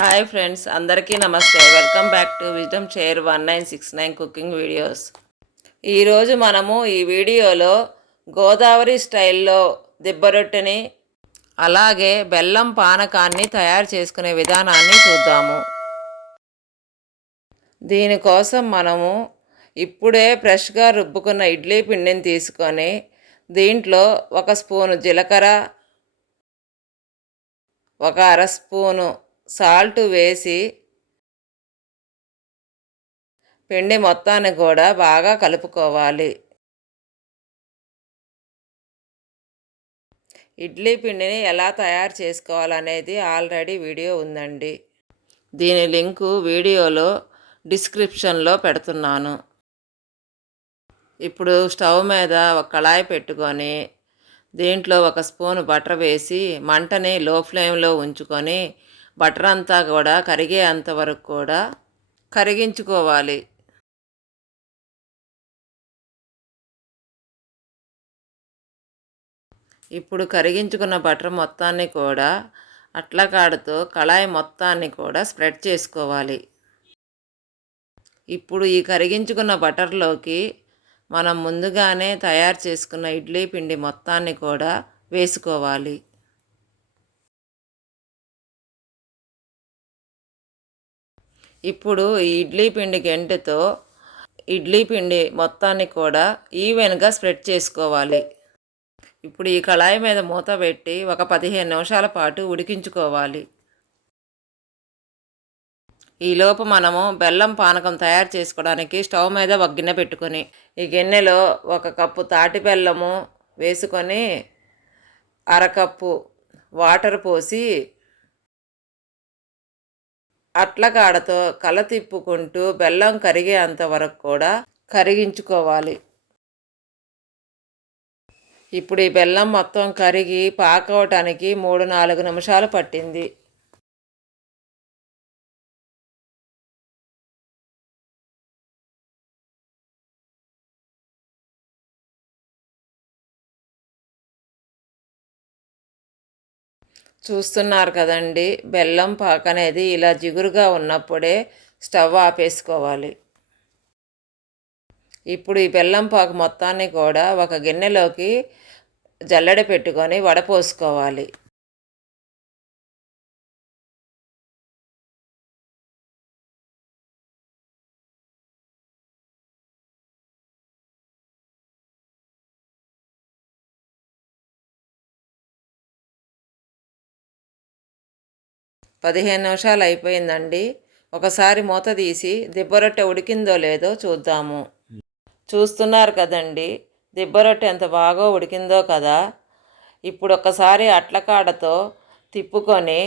Hi friends, అందరికీ నమస్తే. Welcome back to wisdom share 1969 cooking videos. ఈరోజు మనము ఈ వీడియోలో గోదావరి స్టైల్లో దిబ్బరొట్టెని అలాగే బెల్లం పానకాన్ని తయారు చేసుకునే విధానాన్ని చూద్దాము. దీనికోసం మనము ఇప్పుడే ఫ్రెష్గా రుబ్బుకున్న ఇడ్లీ పిండిని తీసుకొని దీంట్లో 1 స్పూను జీలకర్ర, 1 అర స్పూను సాల్ట్ వేసి పిండి మొత్తాన్ని కూడా బాగా కలుపుకోవాలి. ఇడ్లీ పిండిని ఎలా తయారు చేసుకోవాలనేది ఆల్రెడీ వీడియో ఉందండి. దీని లింకు వీడియోలో డిస్క్రిప్షన్లో పెడుతున్నాను. ఇప్పుడు స్టవ్ మీద ఒక కళాయి పెట్టుకొని దీంట్లో 1 స్పూను బటర్ వేసి మంటని లో ఫ్లేమ్లో ఉంచుకొని బటర్ అంతా కూడా కరిగేంత వరకు కూడా కరిగించుకోవాలి. ఇప్పుడు కరిగించుకున్న బటర్ మొత్తాన్ని కూడా అట్లకాడతో కళాయి మొత్తాన్ని కూడా స్ప్రెడ్ చేసుకోవాలి. ఇప్పుడు ఈ కరిగించుకున్న బటర్లోకి మనం ముందుగానే తయారు చేసుకున్న ఇడ్లీ పిండి మొత్తాన్ని కూడా వేసుకోవాలి. ఇప్పుడు ఈ ఇడ్లీ పిండి గెంటెతో ఇడ్లీ పిండి మొత్తాన్ని కూడా ఈవెన్గా స్ప్రెడ్ చేసుకోవాలి. ఇప్పుడు ఈ కళాయి మీద మూత పెట్టి ఒక 15 నిమిషాల పాటు ఉడికించుకోవాలి. ఈలోపు మనము బెల్లం పానకం తయారు చేసుకోవడానికి స్టవ్ మీద ఒక గిన్నె పెట్టుకొని ఈ గిన్నెలో 1 కప్పు తాటి బెల్లము వేసుకొని అరకప్పు వాటర్ పోసి అట్లకాడతో కల తిప్పుకుంటూ బెల్లం కరిగేంత వరకు కూడా కరిగించుకోవాలి. ఇప్పుడు ఈ బెల్లం మొత్తం కరిగి పాకవటానికి 3-4 నిమిషాలు పట్టింది. చూస్తున్నారు కదండి, బెల్లం పాక అనేది ఇలా జిగురుగా ఉన్నప్పుడే స్టవ్ ఆపేసుకోవాలి. ఇప్పుడు ఈ బెల్లం పాకు మొత్తాన్ని కూడా ఒక గిన్నెలోకి జల్లెడ పెట్టుకొని వడపోసుకోవాలి. పదిహేను నిమిషాలు అయిపోయిందండి. ఒకసారి మూత తీసి దిబ్బరొట్టె ఉడికిందో లేదో చూద్దాము. చూస్తున్నారు కదండి, దిబ్బరొట్టె ఎంత బాగా ఉడికిందో కదా. ఇప్పుడు ఒకసారి అట్లకాడతో తిప్పుకొని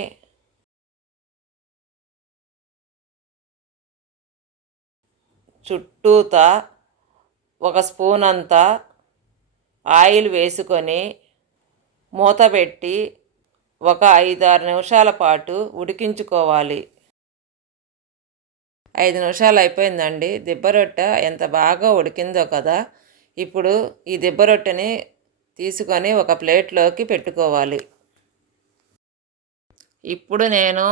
చుట్టూతా 1 స్పూన్ అంతా ఆయిల్ వేసుకొని మూత పెట్టి ఒక 5-6 నిమిషాల పాటు ఉడికించుకోవాలి. 5 నిమిషాలు అయిపోయిందండి. దిబ్బరొట్టె ఎంత బాగా ఉడికిందో కదా. ఇప్పుడు ఈ దిబ్బరొట్టెని తీసుకొని ఒక ప్లేట్లోకి పెట్టుకోవాలి. ఇప్పుడు నేను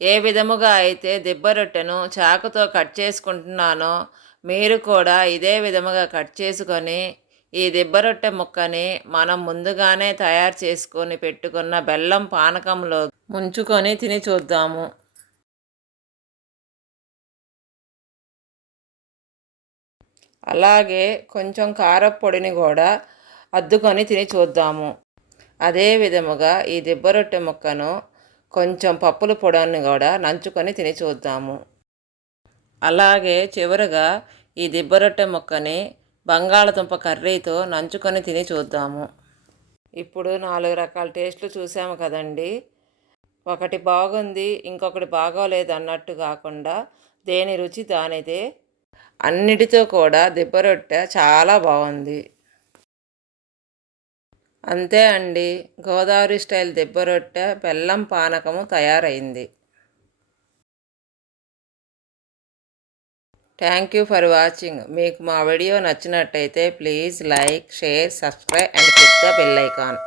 ఏ విధముగా అయితే దిబ్బరొట్టెను చాకుతో కట్ చేసుకుంటున్నానో మీరు కూడా ఇదే విధముగా కట్ చేసుకొని ఈ దిబ్బరొట్టె ముక్కని మనం ముందుగానే తయారు చేసుకొని పెట్టుకున్న బెల్లం పానకంలో ముంచుకొని తిని చూద్దాము. అలాగే కొంచెం కారప్పొడిని కూడా అద్దుకొని తిని చూద్దాము. అదే విధముగా ఈ దిబ్బరొట్టె ముక్కను కొంచెం పప్పుల పొడిని కూడా నంచుకొని తిని చూద్దాము. అలాగే చివరగా ఈ దిబ్బరొట్టె ముక్కని బంగాళదుంప కర్రీతో నంచుకొని తిని చూద్దాము. ఇప్పుడు 4 రకాల టేస్ట్లు చూసాము కదండి. ఒకటి బాగుంది, ఇంకొకటి బాగోలేదు అన్నట్టు కాకుండా దేని రుచి దానిదే. అన్నిటితో కూడా దిబ్బరొట్టె చాలా బాగుంది. అంతే అండి, గోదావరి స్టైల్ దిబ్బరొట్టె బెల్లం పానకము తయారైంది. Thank you for watching. మీకు మా వీడియో నచ్చినట్టయితే please like, share, subscribe and click the bell icon.